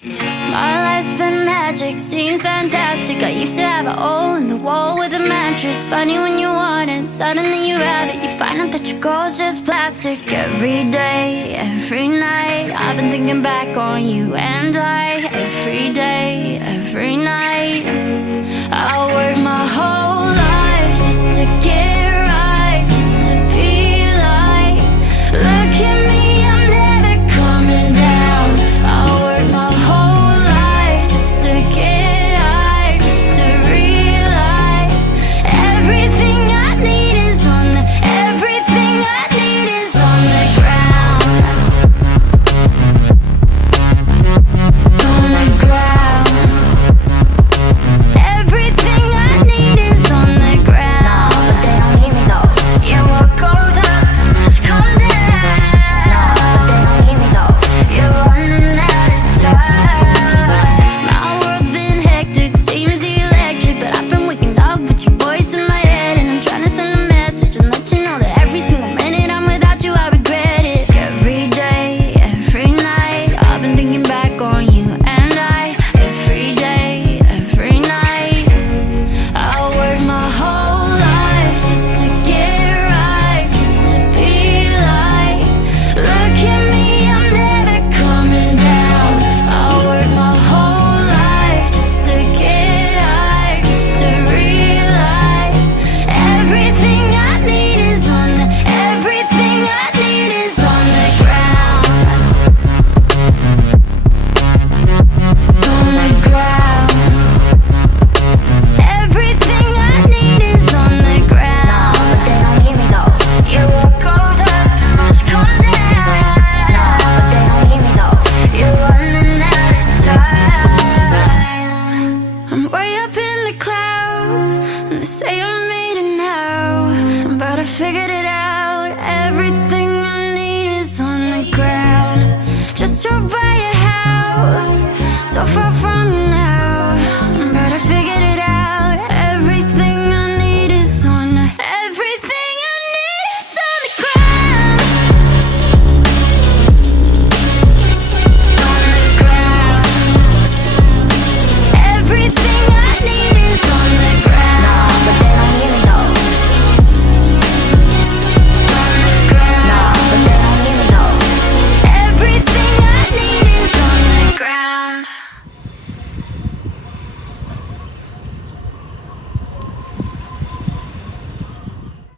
My life's been magic, seems fantastic. I used to have a hole in the wall with a mattress. Funny when you want it, suddenly you have it. You find out that your goal's just plastic. Every day, every night, I've been thinking back on you and I. Every day, every night, I work my whole life just to get right, just to be like, look at me, I'm never coming down. I work my whole life just to get high, just to realize everything I need is on the, everything I need is on the ground. On the ground. Everything I need is on the ground. But they don't need me though. Yeah, what goes up must come down. But they don't need me though. You're running out of time. My world's been hectic, seems electric, but I've been waking up with your voice in my head, and I'm trying to send a message and let you know that every single minute I'm without you, I regret it. Every day, every night, I've been thinking back on you and I. Every day, every night, I work my whole life just to get right, just to be like, look at me, I'm never coming down. I work my whole life just to get high, just to realize everything I need is on the, everything I need is on the ground. On the ground. Everything I need is on the ground. But they don't need me though. Yeah, what goes up must come down. But they don't need me though. You're running out of time. I'm way up in the clouds, and they say I'm made it now, but I figured it out. Everything I need is on the ground. Just drove by your house, so far